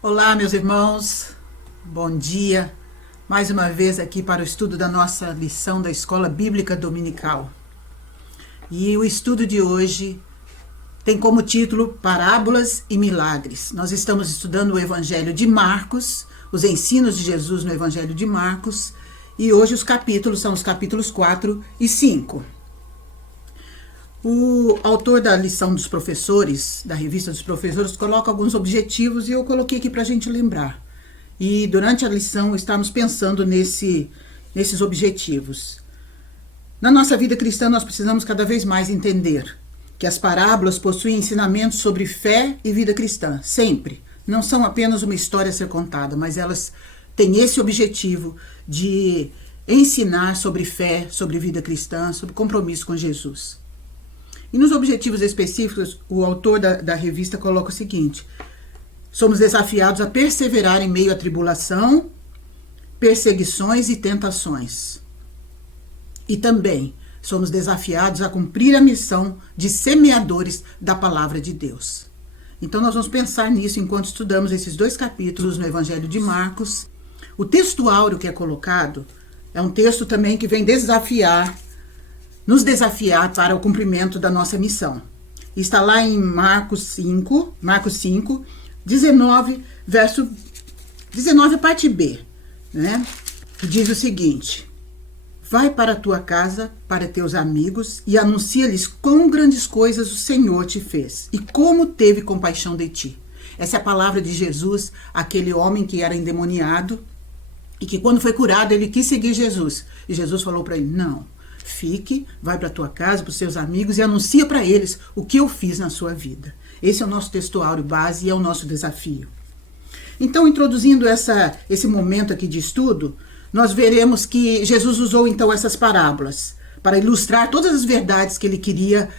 Olá, meus irmãos, bom dia. Mais uma vez aqui para o estudo da nossa lição da Escola Bíblica Dominical. E o estudo de hoje tem como título Parábolas e Milagres. Nós estamos estudando o Evangelho de Marcos, os ensinos de Jesus no Evangelho de Marcos, e hoje os capítulos são os capítulos 4 e 5. O autor da lição dos professores, da revista dos professores, coloca alguns objetivos e eu coloquei aqui para a gente lembrar. E durante a lição estamos pensando nesses objetivos. Na nossa vida cristã, nós precisamos cada vez mais entender que as parábolas possuem ensinamentos sobre fé e vida cristã, sempre. Não são apenas uma história a ser contada, mas elas têm esse objetivo de ensinar sobre fé, sobre vida cristã, sobre compromisso com Jesus. E nos objetivos específicos, o autor da revista coloca o seguinte: somos desafiados a perseverar em meio à tribulação, perseguições e tentações. E também somos desafiados a cumprir a missão de semeadores da palavra de Deus. Então nós vamos pensar nisso enquanto estudamos esses dois capítulos no Evangelho de Marcos. O texto áureo que é colocado é um texto também que vem nos desafiar para o cumprimento da nossa missão. Está lá em Marcos 5, 19, verso 19, parte B, né? Que diz o seguinte: vai para a tua casa, para teus amigos, e anuncia-lhes quão grandes coisas o Senhor te fez, e como teve compaixão de ti. Essa é a palavra de Jesus, aquele homem que era endemoniado, e que quando foi curado, ele quis seguir Jesus. E Jesus falou para ele: não, fique, vai para a tua casa, para os seus amigos e anuncia para eles o que eu fiz na sua vida. Esse é o nosso texto áureo base e é o nosso desafio. Então, introduzindo esse momento aqui de estudo, nós veremos que Jesus usou então essas parábolas para ilustrar todas as verdades que ele queria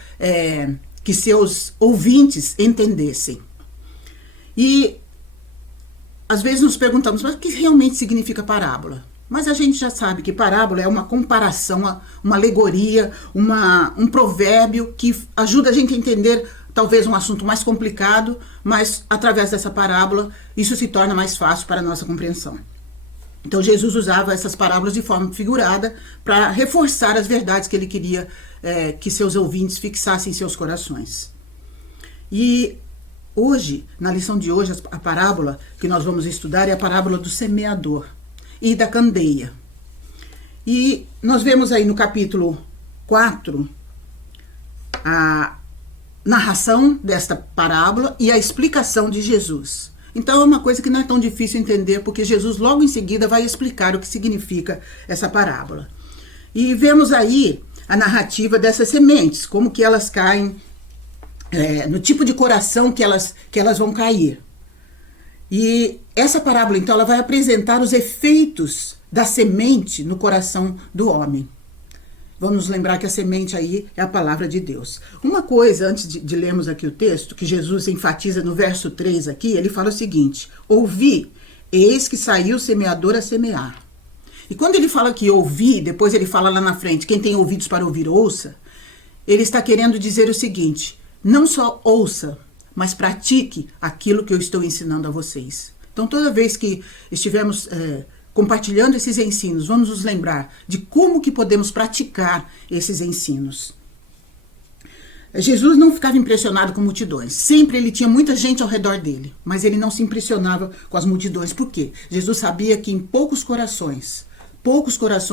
que seus ouvintes entendessem. E às vezes nos perguntamos, mas o que realmente significa parábola? Mas a gente já sabe que parábola é uma comparação, uma alegoria, um provérbio que ajuda a gente a entender talvez um assunto mais complicado, mas através dessa parábola isso se torna mais fácil para a nossa compreensão. Então Jesus usava essas parábolas de forma figurada para reforçar as verdades que ele queria que seus ouvintes fixassem em seus corações. E hoje, na lição de hoje, a parábola que nós vamos estudar é a parábola do semeador e da candeia. E nós vemos aí no capítulo 4 a narração desta parábola e a explicação de Jesus. Então é uma coisa que não é tão difícil entender, porque Jesus logo em seguida vai explicar o que significa essa parábola. E vemos aí a narrativa dessas sementes, como que elas caem, no tipo de coração que elas vão cair. E essa parábola, então, ela vai apresentar os efeitos da semente no coração do homem. Vamos lembrar que a semente aí é a palavra de Deus. Uma coisa, antes de lermos aqui o texto, que Jesus enfatiza no verso 3 aqui, ele fala o seguinte: ouvi, eis que saiu o semeador a semear. E quando ele fala que ouvi, depois ele fala lá na frente, quem tem ouvidos para ouvir, ouça, ele está querendo dizer o seguinte: não só ouça, mas pratique aquilo que eu estou ensinando a vocês. Então, toda vez que estivermos compartilhando esses ensinos, vamos nos lembrar de como que podemos praticar esses ensinos. Jesus não ficava impressionado com multidões. Sempre ele tinha muita gente ao redor dele, mas ele não se impressionava com as multidões. Por quê? Jesus sabia que em poucos corações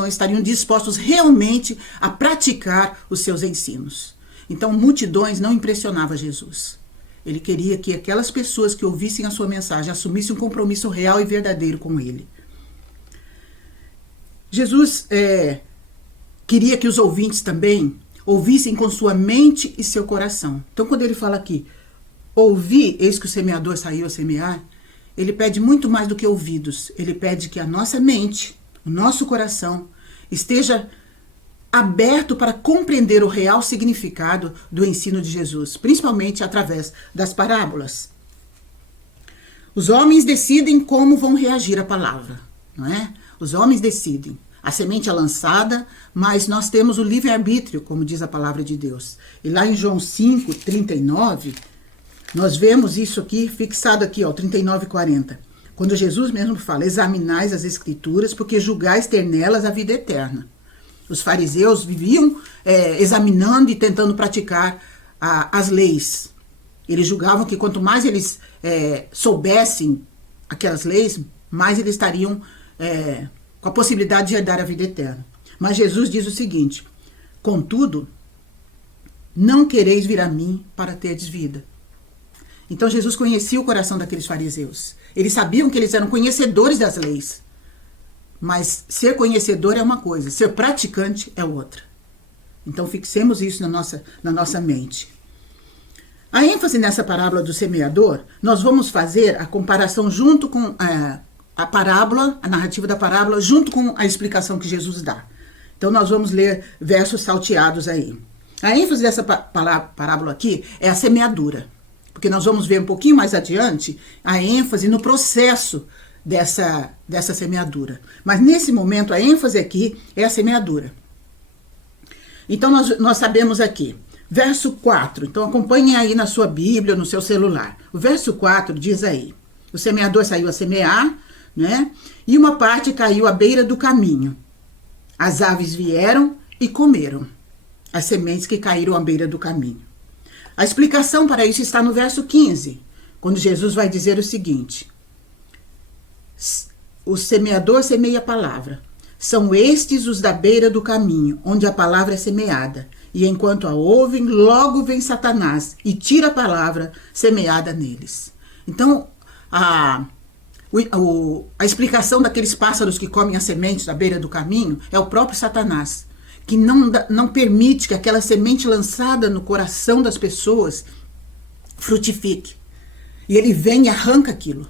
estariam dispostos realmente a praticar os seus ensinos. Então, multidões não impressionava Jesus. Ele queria que aquelas pessoas que ouvissem a sua mensagem assumissem um compromisso real e verdadeiro com ele. Jesus queria que os ouvintes também ouvissem com sua mente e seu coração. Então, quando ele fala aqui, ouvi, eis que o semeador saiu a semear, ele pede muito mais do que ouvidos. Ele pede que a nossa mente, o nosso coração, esteja aberto para compreender o real significado do ensino de Jesus, principalmente através das parábolas. Os homens decidem como vão reagir à palavra, não é? Os homens decidem. A semente é lançada, mas nós temos o livre-arbítrio, como diz a palavra de Deus. E lá em João 5, 39, Nós vemos isso aqui, fixado aqui, ó, 39:40. Quando Jesus mesmo fala, examinais as escrituras, porque julgais ter nelas a vida eterna. Os fariseus viviam examinando e tentando praticar as leis. Eles julgavam que quanto mais eles soubessem aquelas leis, mais eles estariam com a possibilidade de herdar a vida eterna. Mas Jesus diz o seguinte: contudo, não quereis vir a mim para terdes vida. Então Jesus conhecia o coração daqueles fariseus. Eles sabiam que eles eram conhecedores das leis. Mas ser conhecedor é uma coisa, ser praticante é outra. Então fixemos isso na nossa mente. A ênfase nessa parábola do semeador, nós vamos fazer a comparação junto com a parábola, a narrativa da parábola, junto com a explicação que Jesus dá. Então nós vamos ler versos salteados aí. A ênfase dessa parábola aqui é a semeadura, porque nós vamos ver um pouquinho mais adiante a ênfase no processo dessa semeadura. Mas nesse momento a ênfase aqui é a semeadura. Então nós sabemos aqui, verso 4, então acompanhem aí na sua Bíblia, no seu celular. O verso 4 diz aí: o semeador saiu a semear, né? E uma parte caiu à beira do caminho. As aves vieram e comeram as sementes que caíram à beira do caminho. A explicação para isso está no verso 15, quando Jesus vai dizer o seguinte: o semeador semeia a palavra. São estes os da beira do caminho, onde a palavra é semeada. E enquanto a ouvem, logo vem Satanás e tira a palavra semeada neles. Então, a explicação daqueles pássaros que comem as sementes da beira do caminho é o próprio Satanás, que não permite que aquela semente lançada no coração das pessoas frutifique. E ele vem e arranca aquilo.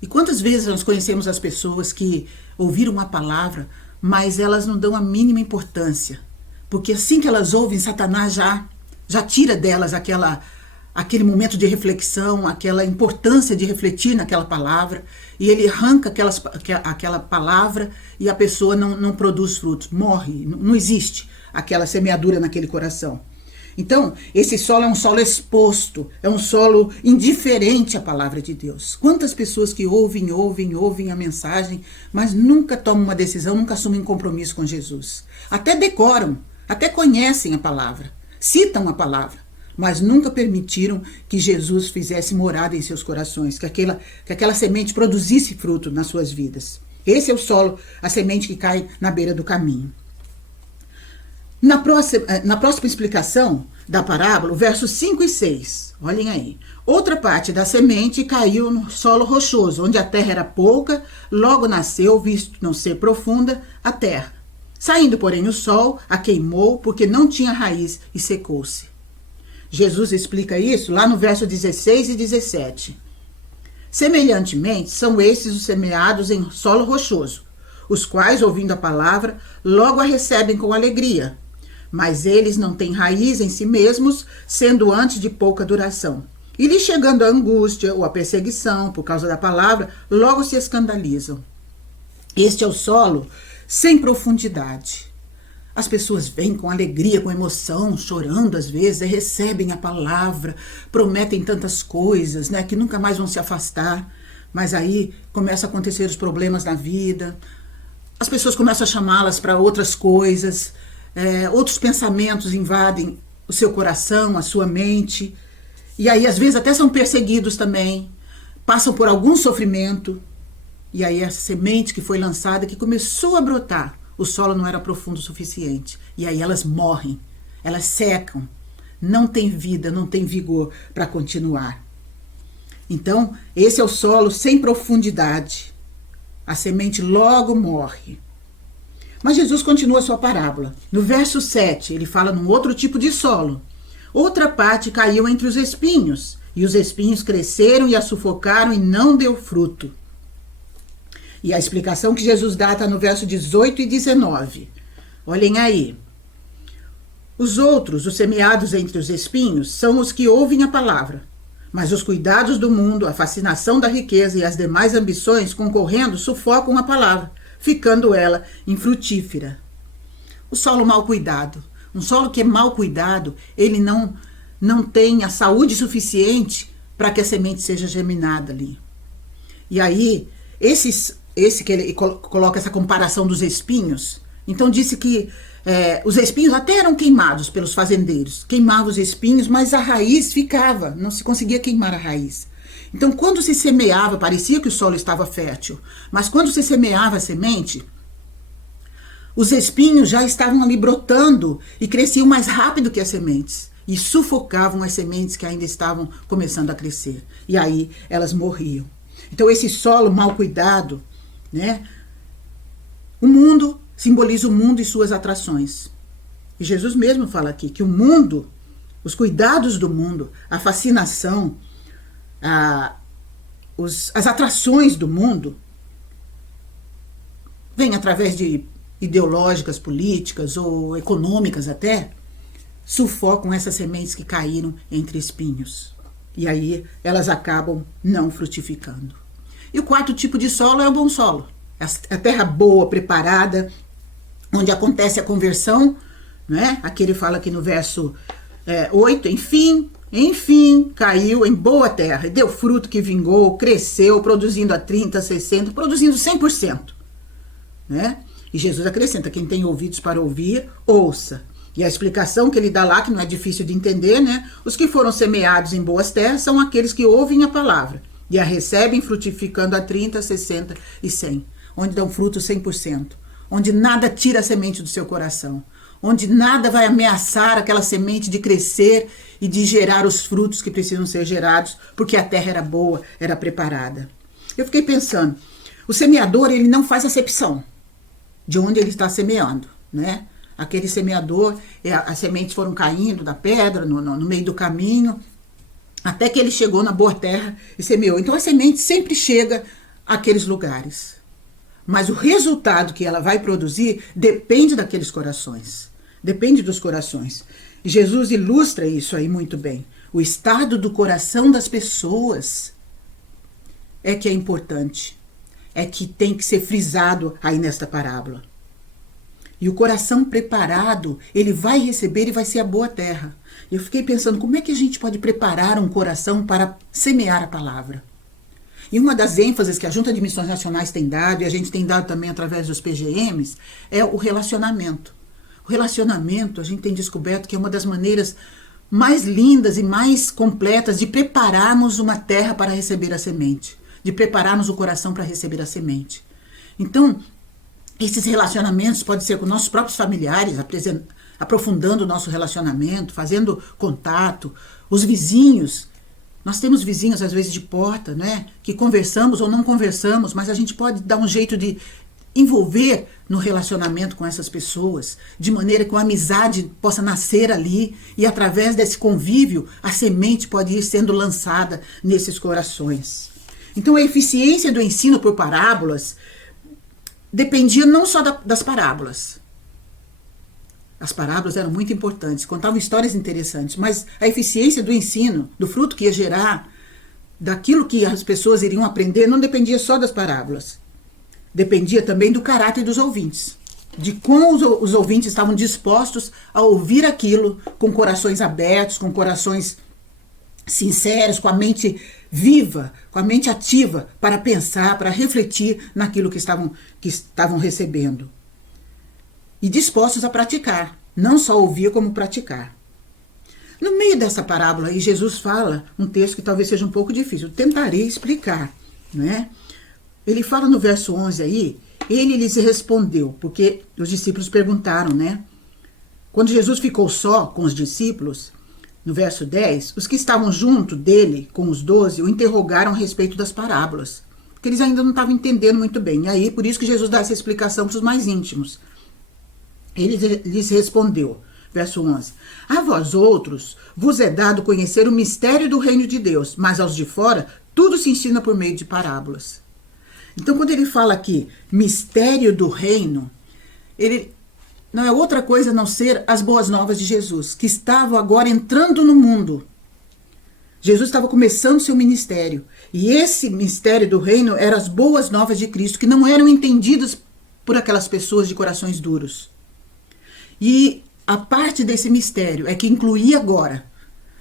E quantas vezes nós conhecemos as pessoas que ouviram a palavra, mas elas não dão a mínima importância. Porque assim que elas ouvem, Satanás já tira delas aquele momento de reflexão, aquela importância de refletir naquela palavra, e ele arranca aquela palavra e a pessoa não produz frutos, morre, não existe aquela semeadura naquele coração. Então, esse solo é um solo exposto, é um solo indiferente à palavra de Deus. Quantas pessoas que ouvem a mensagem, mas nunca tomam uma decisão, nunca assumem um compromisso com Jesus. Até decoram, até conhecem a palavra, citam a palavra, mas nunca permitiram que Jesus fizesse morada em seus corações, que aquela semente produzisse fruto nas suas vidas. Esse é o solo, a semente que cai na beira do caminho. Na próxima explicação da parábola, o versos 5 e 6, olhem aí. Outra parte da semente caiu no solo rochoso, onde a terra era pouca, logo nasceu, visto não ser profunda, a terra. Saindo, porém, o sol a queimou, porque não tinha raiz e secou-se. Jesus explica isso lá no verso 16 e 17. Semelhantemente, são esses os semeados em solo rochoso, os quais, ouvindo a palavra, logo a recebem com alegria. Mas eles não têm raiz em si mesmos, sendo antes de pouca duração. E lhes chegando a angústia ou a perseguição por causa da palavra, logo se escandalizam. Este é o solo sem profundidade. As pessoas vêm com alegria, com emoção, chorando às vezes, recebem a palavra, prometem tantas coisas, né, que nunca mais vão se afastar. Mas aí começam a acontecer os problemas na vida, as pessoas começam a chamá-las para outras coisas, outros pensamentos invadem o seu coração, a sua mente, e aí às vezes até são perseguidos também, passam por algum sofrimento, e aí essa semente que foi lançada, que começou a brotar, o solo não era profundo o suficiente, e aí elas morrem, elas secam, não tem vida, não tem vigor para continuar. Então, esse é o solo sem profundidade, a semente logo morre. Mas Jesus continua a sua parábola. No verso 7, ele fala num outro tipo de solo. Outra parte caiu entre os espinhos, e os espinhos cresceram e a sufocaram e não deu fruto. E a explicação que Jesus dá está no verso 18 e 19. Olhem aí. Os outros, os semeados entre os espinhos, são os que ouvem a palavra. Mas os cuidados do mundo, a fascinação da riqueza e as demais ambições concorrendo sufocam a palavra, ficando ela infrutífera. O solo mal cuidado. Um solo que é mal cuidado, ele não não tem a saúde suficiente para que a semente seja germinada ali. E aí, esse que ele coloca essa comparação dos espinhos, então disse que os espinhos até eram queimados pelos fazendeiros, queimavam os espinhos, mas a raiz ficava, não se conseguia queimar a raiz. Então, quando se semeava, parecia que o solo estava fértil, mas quando se semeava a semente, os espinhos já estavam ali brotando e cresciam mais rápido que as sementes e sufocavam as sementes que ainda estavam começando a crescer. E aí elas morriam. Então, esse solo mal cuidado, né? O mundo simboliza o mundo e suas atrações. E Jesus mesmo fala aqui que o mundo, os cuidados do mundo, a fascinação, as atrações do mundo, vêm através de ideológicas, políticas ou econômicas até, sufocam essas sementes que caíram entre espinhos. E aí elas acabam não frutificando. E o quarto tipo de solo é o bom solo. A terra boa, preparada, onde acontece a conversão, né? Aqui ele fala aqui no verso 8, enfim, caiu em boa terra, e deu fruto que vingou, cresceu, produzindo a 30, 60, produzindo 100%. Né? E Jesus acrescenta, quem tem ouvidos para ouvir, ouça. E a explicação que ele dá lá, que não é difícil de entender, né? Os que foram semeados em boas terras são aqueles que ouvem a palavra e a recebem frutificando a 30, 60 e 100. Onde dão fruto 100%. Onde nada tira a semente do seu coração. Onde nada vai ameaçar aquela semente de crescer e de gerar os frutos que precisam ser gerados, porque a terra era boa, era preparada. Eu fiquei pensando, o semeador, ele não faz acepção de onde ele está semeando, né? Aquele semeador, as sementes foram caindo da pedra, no meio do caminho, até que ele chegou na boa terra e semeou. Então a semente sempre chega àqueles lugares. Mas o resultado que ela vai produzir depende daqueles corações. Depende dos corações. E Jesus ilustra isso aí muito bem. O estado do coração das pessoas é que é importante. É que tem que ser frisado aí nesta parábola. E o coração preparado, ele vai receber e vai ser a boa terra. Eu fiquei pensando, como é que a gente pode preparar um coração para semear a palavra? E uma das ênfases que a Junta de Missões Nacionais tem dado, e a gente tem dado também através dos PGMs, é o relacionamento. O relacionamento, a gente tem descoberto que é uma das maneiras mais lindas e mais completas de prepararmos uma terra para receber a semente. De prepararmos o coração para receber a semente. Então, esses relacionamentos podem ser com nossos próprios familiares, aprofundando o nosso relacionamento, fazendo contato, os vizinhos. Nós temos vizinhos, às vezes, de porta, né? Que conversamos ou não conversamos, mas a gente pode dar um jeito de envolver no relacionamento com essas pessoas, de maneira que uma amizade possa nascer ali e, através desse convívio, a semente pode ir sendo lançada nesses corações. Então, a eficiência do ensino por parábolas dependia não só das parábolas. As parábolas eram muito importantes, contavam histórias interessantes, mas a eficiência do ensino, do fruto que ia gerar, daquilo que as pessoas iriam aprender, não dependia só das parábolas. Dependia também do caráter dos ouvintes, de como os ouvintes estavam dispostos a ouvir aquilo com corações abertos, com corações sinceros, com a mente viva, com a mente ativa, para pensar, para refletir naquilo que estavam recebendo. E dispostos a praticar, não só ouvir como praticar. No meio dessa parábola aí, Jesus fala um texto que talvez seja um pouco difícil, eu tentarei explicar, né? Ele fala no verso 11 aí, ele lhes respondeu, porque os discípulos perguntaram, né? Quando Jesus ficou só com os discípulos, no verso 10, os que estavam junto dele, com os 12, o interrogaram a respeito das parábolas, porque eles ainda não estavam entendendo muito bem. E aí, por isso que Jesus dá essa explicação para os mais íntimos. Ele lhes respondeu, verso 11, a vós outros vos é dado conhecer o mistério do reino de Deus, mas aos de fora tudo se ensina por meio de parábolas. Então, quando ele fala aqui, mistério do reino, ele não é outra coisa a não ser as boas novas de Jesus, que estavam agora entrando no mundo. Jesus estava começando seu ministério. E esse mistério do reino eram as boas novas de Cristo, que não eram entendidas por aquelas pessoas de corações duros. E a parte desse mistério é que incluía agora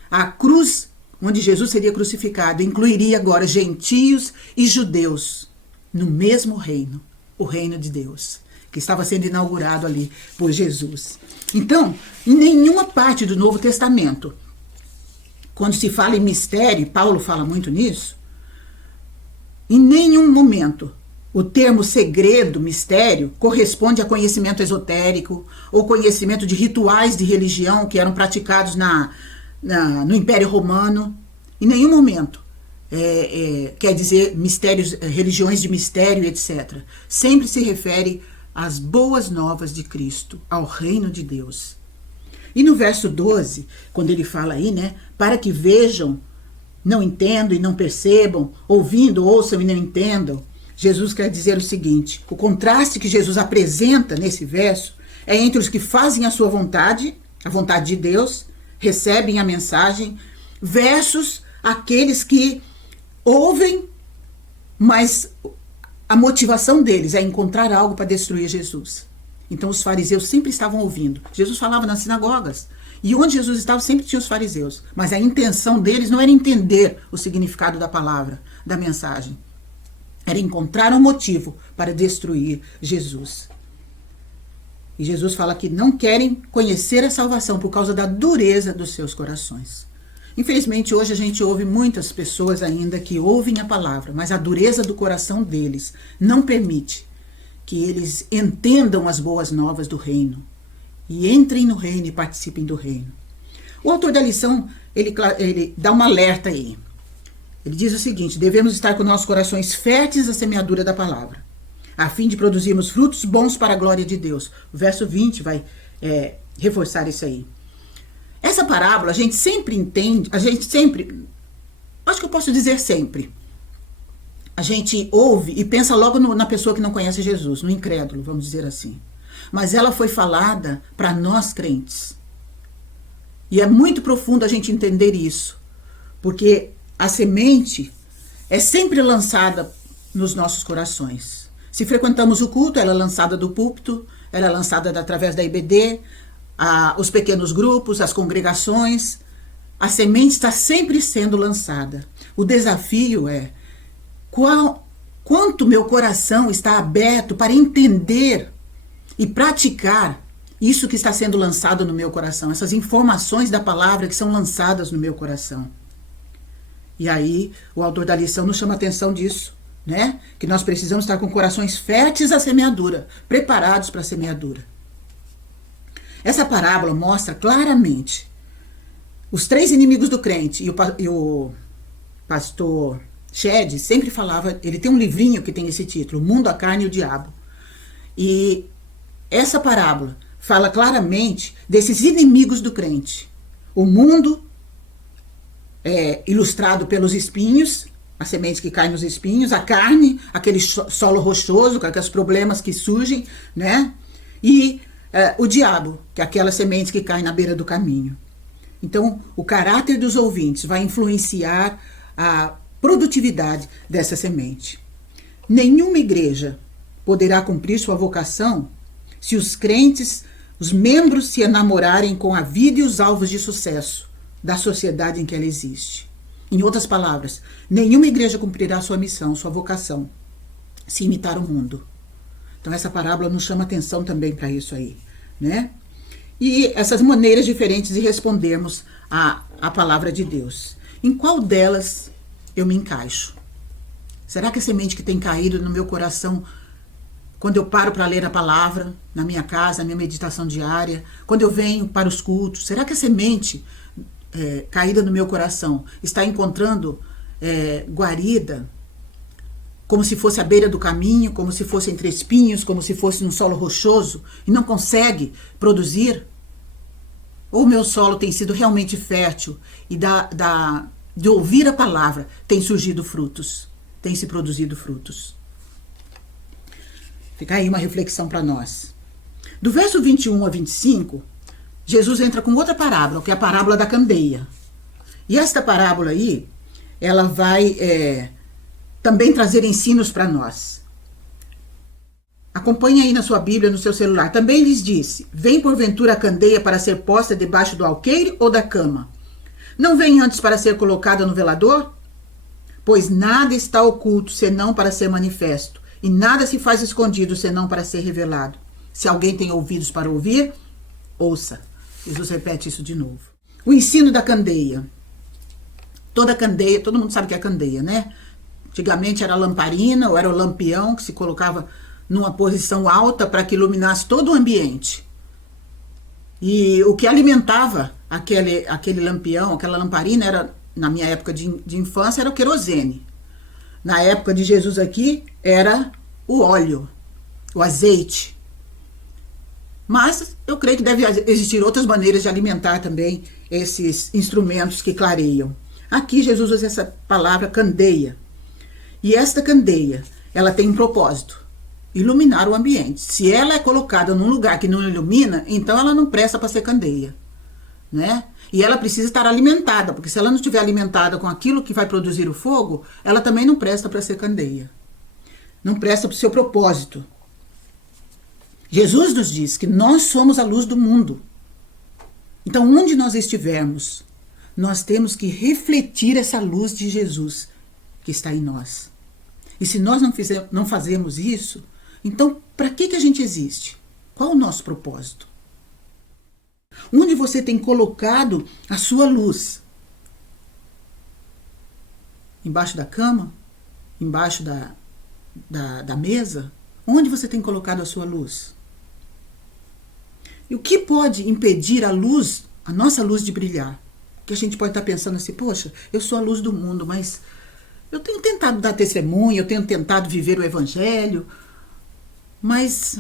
A cruz onde Jesus seria crucificado incluiria agora gentios e judeus no mesmo reino, o reino de Deus, que estava sendo inaugurado ali por Jesus. Então, em nenhuma parte do Novo Testamento, quando se fala em mistério, Paulo fala muito nisso, em nenhum momento o termo segredo, mistério, corresponde a conhecimento esotérico ou conhecimento de rituais de religião que eram praticados no Império Romano. Em nenhum momento quer dizer mistérios, religiões de mistério, etc. Sempre se refere às boas novas de Cristo, ao reino de Deus. E no verso 12, quando ele fala aí, né, para que vejam, não entendam e não percebam, ouvindo, ouçam e não entendam, Jesus quer dizer o seguinte: o contraste que Jesus apresenta nesse verso é entre os que fazem a sua vontade, a vontade de Deus, recebem a mensagem, versus aqueles que ouvem, mas a motivação deles é encontrar algo para destruir Jesus. Então os fariseus sempre estavam ouvindo. Jesus falava nas sinagogas. E onde Jesus estava sempre tinha os fariseus. Mas a intenção deles não era entender o significado da palavra, da mensagem. Era encontrar um motivo para destruir Jesus. E Jesus fala que não querem conhecer a salvação por causa da dureza dos seus corações. Infelizmente, hoje a gente ouve muitas pessoas ainda que ouvem a palavra, mas a dureza do coração deles não permite que eles entendam as boas novas do reino e entrem no reino e participem do reino. O autor da lição, ele dá um alerta aí. Ele diz o seguinte: devemos estar com nossos corações férteis à semeadura da palavra, a fim de produzirmos frutos bons para a glória de Deus. O verso 20 vai reforçar isso aí. Essa parábola a gente sempre entende, acho que eu posso dizer sempre, a gente ouve e pensa logo na pessoa que não conhece Jesus, no incrédulo, vamos dizer assim. Mas ela foi falada para nós crentes. E é muito profundo a gente entender isso, porque a semente é sempre lançada nos nossos corações. Se frequentamos o culto, ela é lançada do púlpito, ela é lançada através da IBD, os pequenos grupos, as congregações. A semente está sempre sendo lançada. O desafio é quanto meu coração está aberto para entender e praticar isso que está sendo lançado no meu coração, essas informações da palavra que são lançadas no meu coração. E aí o autor da lição nos chama a atenção disso, né? Que nós precisamos estar com corações férteis à semeadura, preparados para a semeadura. Essa parábola mostra claramente os três inimigos do crente. E o pastor Shed sempre falava, ele tem um livrinho que tem esse título, O Mundo, a Carne e o Diabo. E essa parábola fala claramente desses inimigos do crente. O mundo é ilustrado pelos espinhos, a semente que cai nos espinhos, a carne, aquele solo rochoso, com aqueles problemas que surgem, né? E o diabo, que é aquela semente que cai na beira do caminho. Então, o caráter dos ouvintes vai influenciar a produtividade dessa semente. Nenhuma igreja poderá cumprir sua vocação se os crentes, os membros se enamorarem com a vida e os alvos de sucesso da sociedade em que ela existe. Em outras palavras, nenhuma igreja cumprirá sua missão, sua vocação, se imitar o mundo. Então essa parábola nos chama atenção também para isso aí, né? E essas maneiras diferentes de respondermos à palavra de Deus. Em qual delas eu me encaixo? Será que a semente que tem caído no meu coração, quando eu paro para ler a palavra, na minha casa, na minha meditação diária, quando eu venho para os cultos, será que a semente caída no meu coração está encontrando guarida, como se fosse à beira do caminho, como se fosse entre espinhos, como se fosse num solo rochoso, e não consegue produzir? Ou meu solo tem sido realmente fértil e de ouvir a palavra tem surgido frutos, tem se produzido frutos? Fica aí uma reflexão para nós. Do verso 21 a 25, Jesus entra com outra parábola, que é a parábola da candeia. E esta parábola aí, ela vai também trazer ensinos para nós. Acompanhe aí na sua Bíblia, no seu celular. Também lhes disse: vem porventura a candeia para ser posta debaixo do alqueire ou da cama? Não vem antes para ser colocada no velador? Pois nada está oculto, senão para ser manifesto, e nada se faz escondido, senão para ser revelado. Se alguém tem ouvidos para ouvir, ouça. Jesus repete isso de novo. O ensino da candeia. Toda candeia, todo mundo sabe o que é candeia, né? Antigamente era a lamparina ou era o lampião que se colocava numa posição alta para que iluminasse todo o ambiente. E o que alimentava aquele lampião, aquela lamparina, era, na minha época de infância, era o querosene. Na época de Jesus aqui, era o óleo, o azeite. Mas eu creio que deve existir outras maneiras de alimentar também esses instrumentos que clareiam. Aqui Jesus usa essa palavra candeia. E esta candeia, ela tem um propósito: iluminar o ambiente. Se ela é colocada num lugar que não ilumina, então ela não presta para ser candeia, né? E ela precisa estar alimentada, porque se ela não estiver alimentada com aquilo que vai produzir o fogo, ela também não presta para ser candeia. Não presta para o seu propósito. Jesus nos diz que nós somos a luz do mundo. Então, onde nós estivermos, nós temos que refletir essa luz de Jesus que está em nós. E se nós não fazemos isso, então para que a gente existe? Qual o nosso propósito? Onde você tem colocado a sua luz? Embaixo da cama? Embaixo da mesa? Onde você tem colocado a sua luz? E o que pode impedir a luz, a nossa luz de brilhar? Que a gente pode estar pensando assim, poxa, eu sou a luz do mundo, mas eu tenho tentado dar testemunho, eu tenho tentado viver o evangelho, mas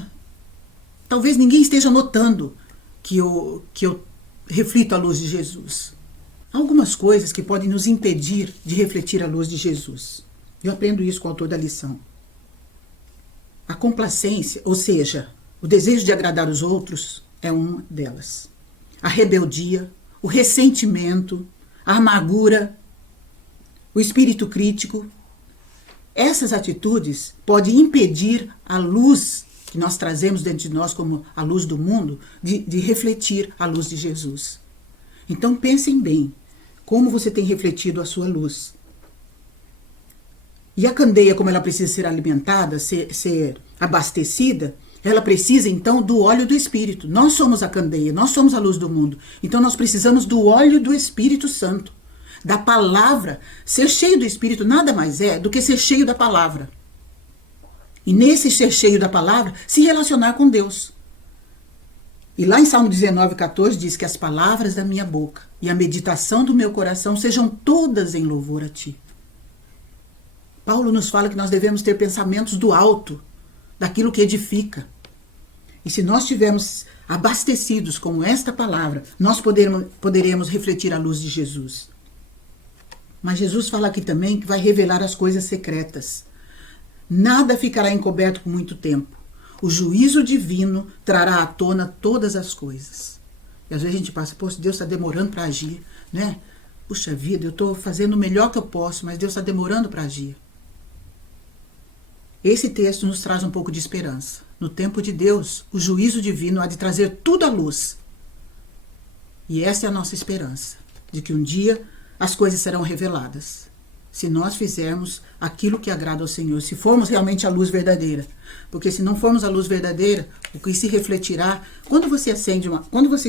talvez ninguém esteja notando que eu reflito a luz de Jesus. Há algumas coisas que podem nos impedir de refletir a luz de Jesus. Eu aprendo isso com o autor da lição. A complacência, ou seja, o desejo de agradar os outros, é uma delas. A rebeldia, o ressentimento, a amargura, o espírito crítico. Essas atitudes podem impedir a luz que nós trazemos dentro de nós como a luz do mundo, de refletir a luz de Jesus. Então pensem bem, como você tem refletido a sua luz. E a candeia, como ela precisa ser alimentada, ser abastecida, ela precisa então do óleo do Espírito. Nós somos a candeia, nós somos a luz do mundo. Então nós precisamos do óleo do Espírito Santo, da palavra. Ser cheio do Espírito nada mais é do que ser cheio da palavra. E nesse ser cheio da palavra, se relacionar com Deus. E lá em Salmo 19:14 diz que as palavras da minha boca e a meditação do meu coração sejam todas em louvor a ti. Paulo nos fala que nós devemos ter pensamentos do alto, daquilo que edifica. E se nós estivermos abastecidos com esta palavra, nós poderemos refletir a luz de Jesus. Mas Jesus fala aqui também que vai revelar as coisas secretas. Nada ficará encoberto por muito tempo. O juízo divino trará à tona todas as coisas. E às vezes a gente passa, poxa, Deus está demorando para agir, né? Puxa vida, eu estou fazendo o melhor que eu posso, mas Deus está demorando para agir. Esse texto nos traz um pouco de esperança. No tempo de Deus, o juízo divino há de trazer tudo à luz. E essa é a nossa esperança, de que um dia as coisas serão reveladas. Se nós fizermos aquilo que agrada ao Senhor, se formos realmente a luz verdadeira. Porque se não formos a luz verdadeira, o que se refletirá, quando você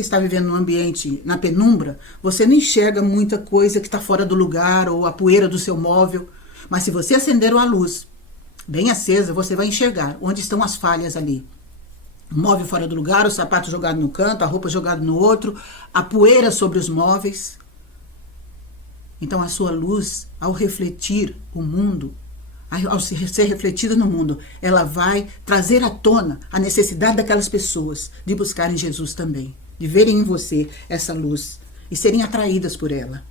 está vivendo num ambiente na penumbra, você não enxerga muita coisa que está fora do lugar, ou a poeira do seu móvel. Mas se você acender uma luz bem acesa, você vai enxergar onde estão as falhas ali. O móvel fora do lugar, o sapato jogado no canto, a roupa jogada no outro, a poeira sobre os móveis. Então a sua luz, ao refletir o mundo, ao ser refletida no mundo, ela vai trazer à tona a necessidade daquelas pessoas de buscarem Jesus também, de verem em você essa luz e serem atraídas por ela.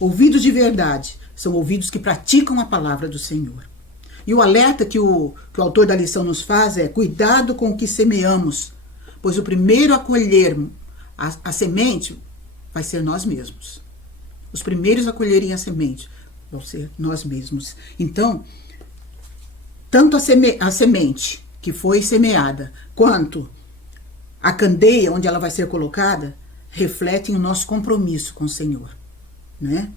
Ouvidos de verdade são ouvidos que praticam a palavra do Senhor. E o alerta que o autor da lição nos faz é: cuidado com o que semeamos, pois o primeiro a colher a semente vai ser nós mesmos. Os primeiros a colherem a semente vão ser nós mesmos. Então, tanto a semente que foi semeada, quanto a candeia onde ela vai ser colocada, refletem o nosso compromisso com o Senhor. né?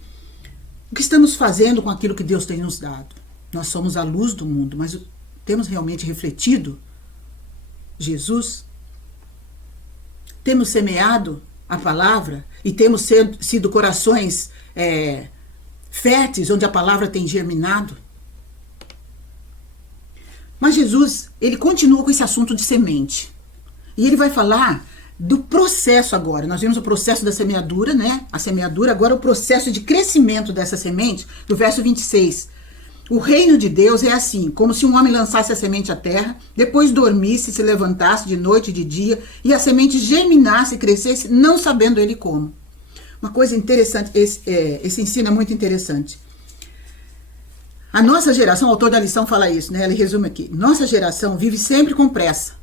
O que estamos fazendo com aquilo que Deus tem nos dado? Nós somos a luz do mundo, mas temos realmente refletido Jesus? Temos semeado a palavra e temos sido corações férteis, onde a palavra tem germinado? Mas Jesus, ele continua com esse assunto de semente. E ele vai falar do processo agora. Nós vimos o processo da semeadura, né? A semeadura, agora o processo de crescimento dessa semente, do verso 26. O reino de Deus é assim, como se um homem lançasse a semente à terra, depois dormisse, se levantasse de noite e de dia, e a semente germinasse e crescesse, não sabendo ele como. Uma coisa interessante, esse ensino é muito interessante. A nossa geração, o autor da lição fala isso, né? Ele resume aqui. Nossa geração vive sempre com pressa.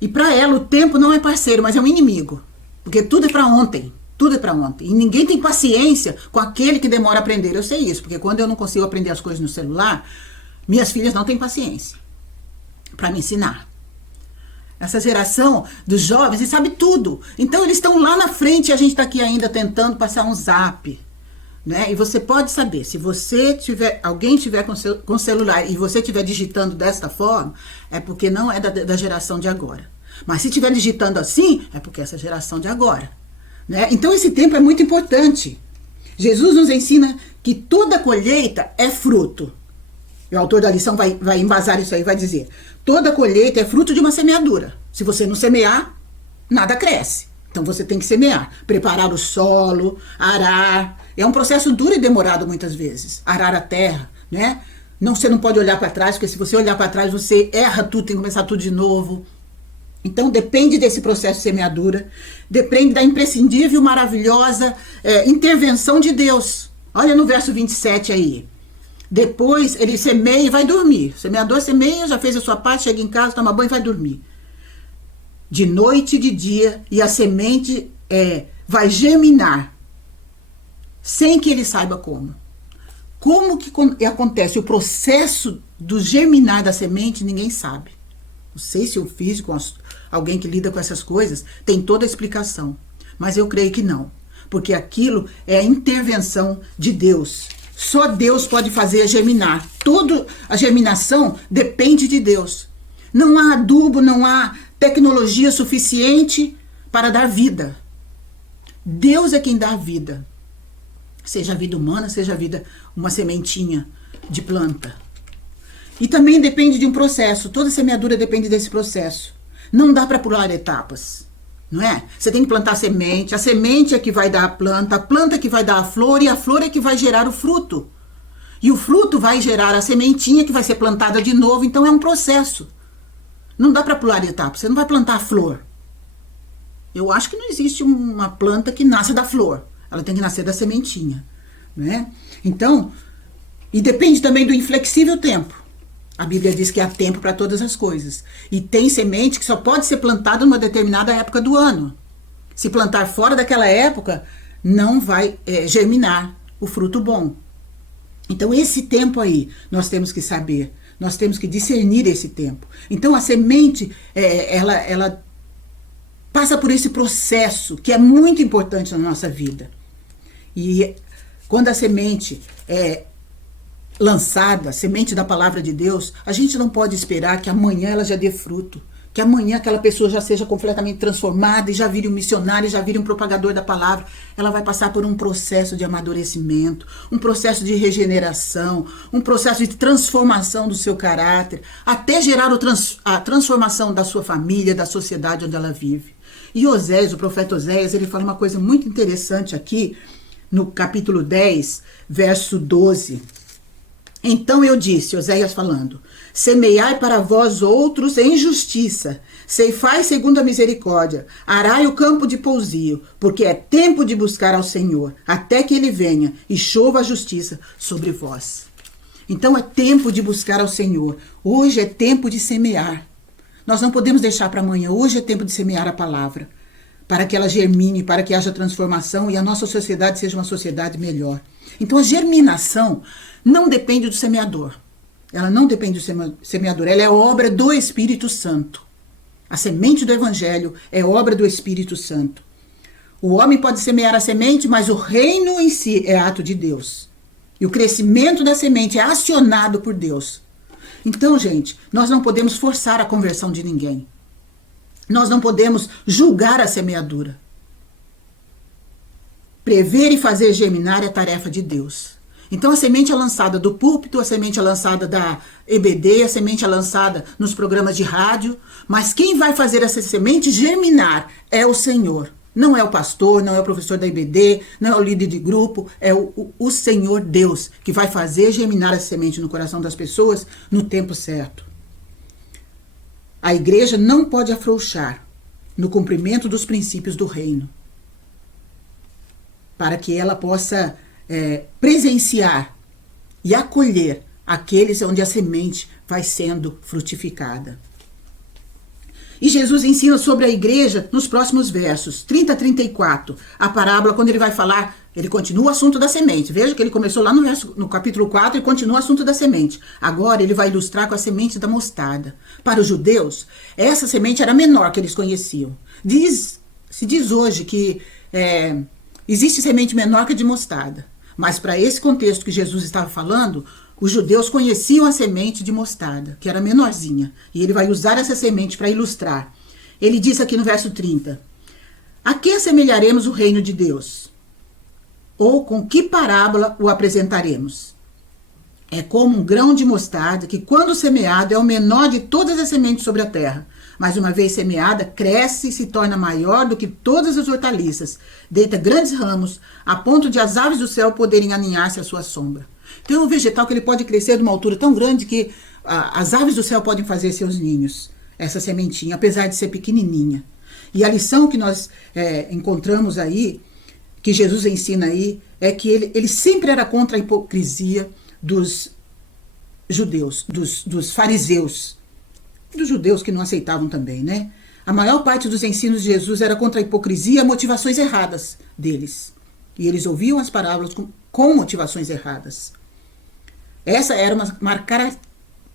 E para ela o tempo não é parceiro, mas é um inimigo. Porque tudo é para ontem. Tudo é para ontem. E ninguém tem paciência com aquele que demora a aprender. Eu sei isso, porque quando eu não consigo aprender as coisas no celular, minhas filhas não têm paciência para me ensinar. Essa geração dos jovens, eles sabem tudo. Então eles estão lá na frente e a gente está aqui ainda tentando passar um zap. Né? E você pode saber, se você tiver, alguém tiver com celular e você estiver digitando desta forma, é porque não é da geração de agora. Mas se estiver digitando assim, é porque é essa geração de agora. Né? Então esse tempo é muito importante. Jesus nos ensina que toda colheita é fruto. E o autor da lição vai embasar isso aí, vai dizer: toda colheita é fruto de uma semeadura. Se você não semear, nada cresce. Então você tem que semear, preparar o solo, arar. É um processo duro e demorado muitas vezes, arar a terra, né? Você não pode olhar para trás, porque se você olhar para trás, você erra tudo, tem que começar tudo de novo. Então depende desse processo de semeadura, depende da imprescindível, maravilhosa intervenção de Deus. Olha no verso 27 aí. Depois ele semeia e vai dormir. O semeador semeia, já fez a sua parte, chega em casa, toma banho e vai dormir. De noite e de dia, e a semente vai germinar, sem que ele saiba como. Como que acontece o processo do germinar da semente, ninguém sabe. Não sei se o físico, alguém que lida com essas coisas, tem toda a explicação. Mas eu creio que não. Porque aquilo é a intervenção de Deus. Só Deus pode fazer germinar. Toda a germinação depende de Deus. Não há adubo, não há tecnologia suficiente para dar vida. Deus é quem dá a vida. Seja a vida humana, seja a vida, uma sementinha de planta. E também depende de um processo. Toda semeadura depende desse processo. Não dá para pular etapas, não é? Você tem que plantar a semente é que vai dar a planta é que vai dar a flor, e a flor é que vai gerar o fruto. E o fruto vai gerar a sementinha que vai ser plantada de novo, então é um processo. Não dá para pular etapas, você não vai plantar a flor. Eu acho que não existe uma planta que nasce da flor, ela tem que nascer da sementinha, né? Então, e depende também do inflexível tempo. A Bíblia diz que há tempo para todas as coisas. E tem semente que só pode ser plantada numa determinada época do ano. Se plantar fora daquela época, não vai germinar o fruto bom. Então esse tempo aí, nós temos que saber. Nós temos que discernir esse tempo. Então a semente, ela passa por esse processo que é muito importante na nossa vida. E quando a semente lançada, semente da palavra de Deus, a gente não pode esperar que amanhã ela já dê fruto, que amanhã aquela pessoa já seja completamente transformada e já vire um missionário, já vire um propagador da palavra. Ela vai passar por um processo de amadurecimento, um processo de regeneração, um processo de transformação do seu caráter, até gerar a transformação da sua família, da sociedade onde ela vive. E Oséias, o profeta Oséias, ele fala uma coisa muito interessante aqui, no capítulo 10, verso 12. Então eu disse, Oséias falando: semeai para vós outros em justiça, ceifai segundo a misericórdia, arai o campo de pousio, porque é tempo de buscar ao Senhor, até que ele venha e chova a justiça sobre vós. Então é tempo de buscar ao Senhor. Hoje é tempo de semear. Nós não podemos deixar para amanhã. Hoje é tempo de semear a palavra, para que ela germine, para que haja transformação e a nossa sociedade seja uma sociedade melhor. Então a germinação não depende do semeador. Ela não depende do semeador. Ela é obra do Espírito Santo. A semente do Evangelho é obra do Espírito Santo. O homem pode semear a semente, mas o reino em si é ato de Deus. E o crescimento da semente é acionado por Deus. Então, gente, nós não podemos forçar a conversão de ninguém. Nós não podemos julgar a semeadura. Prever e fazer germinar é tarefa de Deus. Então a semente é lançada do púlpito, a semente é lançada da EBD, a semente é lançada nos programas de rádio, mas quem vai fazer essa semente germinar é o Senhor. Não é o pastor, não é o professor da EBD, não é o líder de grupo, é o Senhor Deus que vai fazer germinar essa semente no coração das pessoas no tempo certo. A igreja não pode afrouxar no cumprimento dos princípios do reino, para que ela possa presenciar e acolher aqueles onde a semente vai sendo frutificada. E Jesus ensina sobre a igreja nos próximos versos, 30 a 34, a parábola, quando ele vai falar, ele continua o assunto da semente. Veja que ele começou lá no capítulo 4 e continua o assunto da semente. Agora ele vai ilustrar com a semente da mostarda. Para os judeus, essa semente era a menor que eles conheciam. Se diz hoje que existe semente menor que a de mostarda. Mas para esse contexto que Jesus estava falando, os judeus conheciam a semente de mostarda, que era menorzinha. E ele vai usar essa semente para ilustrar. Ele diz aqui no verso 30, a que assemelharemos o reino de Deus? Ou com que parábola o apresentaremos? É como um grão de mostarda que, quando semeado, é o menor de todas as sementes sobre a terra. Mas uma vez semeada, cresce e se torna maior do que todas as hortaliças. Deita grandes ramos, a ponto de as aves do céu poderem aninhar-se à sua sombra. Então é um vegetal que ele pode crescer de uma altura tão grande que as aves do céu podem fazer seus ninhos. Essa sementinha, apesar de ser pequenininha. E a lição que nós encontramos aí, que Jesus ensina aí, é que ele sempre era contra a hipocrisia dos judeus, dos fariseus. Dos judeus que não aceitavam também, né? A maior parte dos ensinos de Jesus era contra a hipocrisia e motivações erradas deles. E eles ouviam as parábolas com motivações erradas. Essa era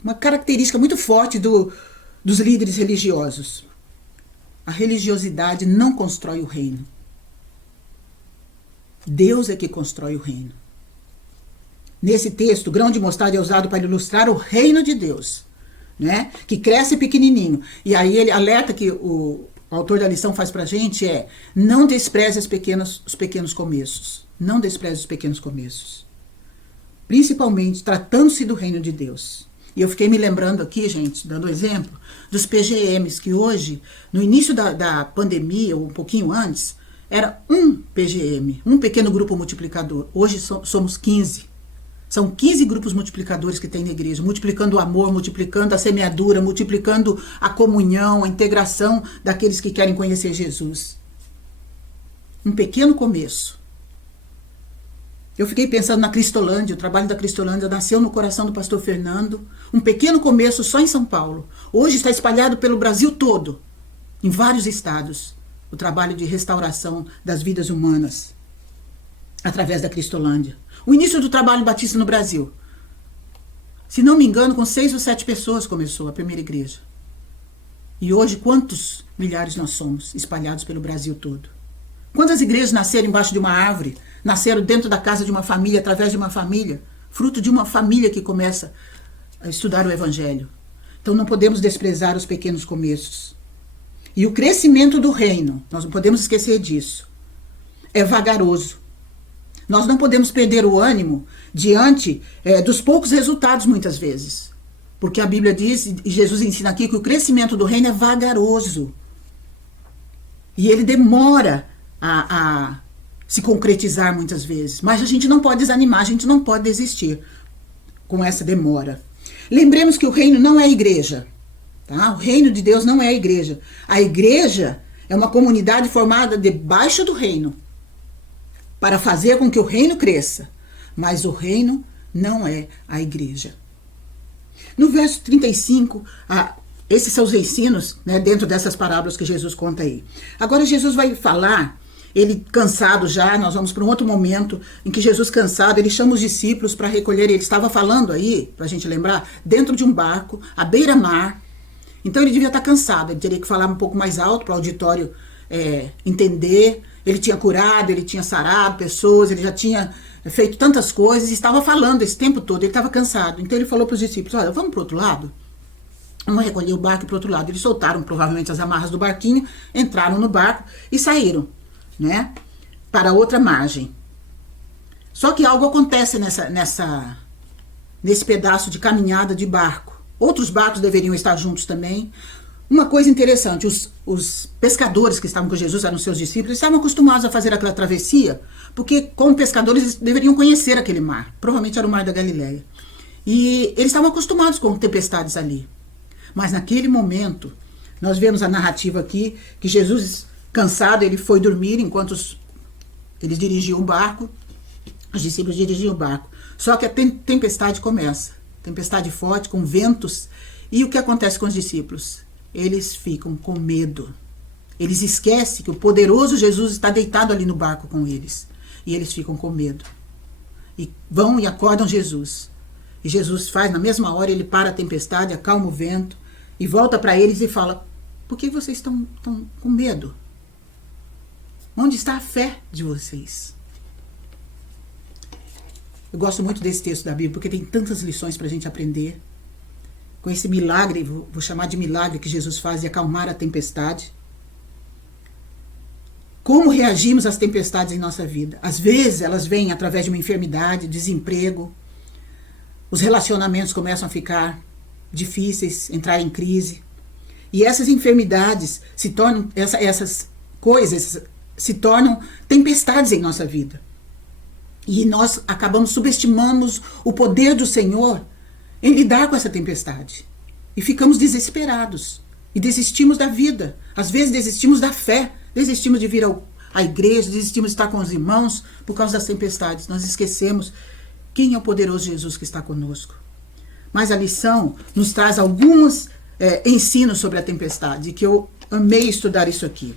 uma característica muito forte dos líderes religiosos. A religiosidade não constrói o reino. Deus é que constrói o reino. Nesse texto, o grão de mostarda é usado para ilustrar o reino de Deus, né? Que cresce pequenininho. E aí ele alerta que o autor da lição faz pra gente não despreze os pequenos começos. Não despreze os pequenos começos. Principalmente tratando-se do reino de Deus. E eu fiquei me lembrando aqui, gente, dando exemplo, dos PGMs, que hoje, no início da pandemia, ou um pouquinho antes, era um PGM, um pequeno grupo multiplicador. Hoje somos 15. São 15 grupos multiplicadores que tem na igreja, multiplicando o amor, multiplicando a semeadura, multiplicando a comunhão, a integração daqueles que querem conhecer Jesus. Um pequeno começo. Eu fiquei pensando na Cristolândia, o trabalho da Cristolândia nasceu no coração do pastor Fernando. Um pequeno começo só em São Paulo. Hoje está espalhado pelo Brasil todo, em vários estados, o trabalho de restauração das vidas humanas, através da Cristolândia. O início do trabalho batista no Brasil, se não me engano, com 6 ou 7 pessoas começou a primeira igreja. E hoje, quantos milhares nós somos espalhados pelo Brasil todo? Quantas igrejas nasceram embaixo de uma árvore, nasceram dentro da casa de uma família, através de uma família, fruto de uma família que começa a estudar o Evangelho. Então não podemos desprezar os pequenos começos. E o crescimento do reino, nós não podemos esquecer disso, é vagaroso. Nós não podemos perder o ânimo diante dos poucos resultados, muitas vezes. Porque a Bíblia diz, e Jesus ensina aqui, que o crescimento do reino é vagaroso. E ele demora a se concretizar muitas vezes. Mas a gente não pode desanimar, a gente não pode desistir com essa demora. Lembremos que o reino não é a igreja. Tá? O reino de Deus não é a igreja. A igreja é uma comunidade formada debaixo do reino, para fazer com que o reino cresça. Mas o reino não é a igreja. No verso 35, esses são os ensinos, né, dentro dessas parábolas que Jesus conta aí. Agora Jesus vai falar, ele cansado já, nós vamos para um outro momento em que Jesus cansado, ele chama os discípulos para recolher, ele estava falando aí, para a gente lembrar, dentro de um barco, à beira-mar. Então ele devia estar cansado, ele teria que falar um pouco mais alto para o auditório entender. Ele tinha curado, ele tinha sarado pessoas, ele já tinha feito tantas coisas e estava falando esse tempo todo, ele estava cansado. Então ele falou para os discípulos, olha, vamos para o outro lado? Vamos recolher o barco para o outro lado. Eles soltaram provavelmente as amarras do barquinho, entraram no barco e saíram, né, para outra margem. Só que algo acontece nesse pedaço de caminhada de barco. Outros barcos deveriam estar juntos também. Uma coisa interessante, os pescadores que estavam com Jesus, eram seus discípulos, estavam acostumados a fazer aquela travessia, porque como pescadores eles deveriam conhecer aquele mar. Provavelmente era o mar da Galileia. E eles estavam acostumados com tempestades ali. Mas naquele momento, nós vemos a narrativa aqui, que Jesus, cansado, ele foi dormir enquanto eles dirigiam o barco, os discípulos dirigiam o barco. Só que a tempestade começa, tempestade forte, com ventos, e o que acontece com os discípulos? Eles ficam com medo. Eles esquecem que o poderoso Jesus está deitado ali no barco com eles. E eles ficam com medo. E vão e acordam Jesus. E Jesus faz, na mesma hora, ele para a tempestade, acalma o vento e volta para eles e fala, por que vocês estão com medo? Onde está a fé de vocês? Eu gosto muito desse texto da Bíblia, porque tem tantas lições para a gente aprender. Com esse milagre, vou chamar de milagre que Jesus faz de acalmar a tempestade. Como reagimos às tempestades em nossa vida? Às vezes elas vêm através de uma enfermidade, desemprego, os relacionamentos começam a ficar difíceis, entrar em crise. E essas enfermidades se tornam, essas coisas se tornam tempestades em nossa vida. E nós subestimamos o poder do Senhor em lidar com essa tempestade. E ficamos desesperados. E desistimos da vida. Às vezes desistimos da fé. Desistimos de vir à igreja, desistimos de estar com os irmãos por causa das tempestades. Nós esquecemos quem é o poderoso Jesus que está conosco. Mas a lição nos traz alguns ensinos sobre a tempestade, que eu amei estudar isso aqui.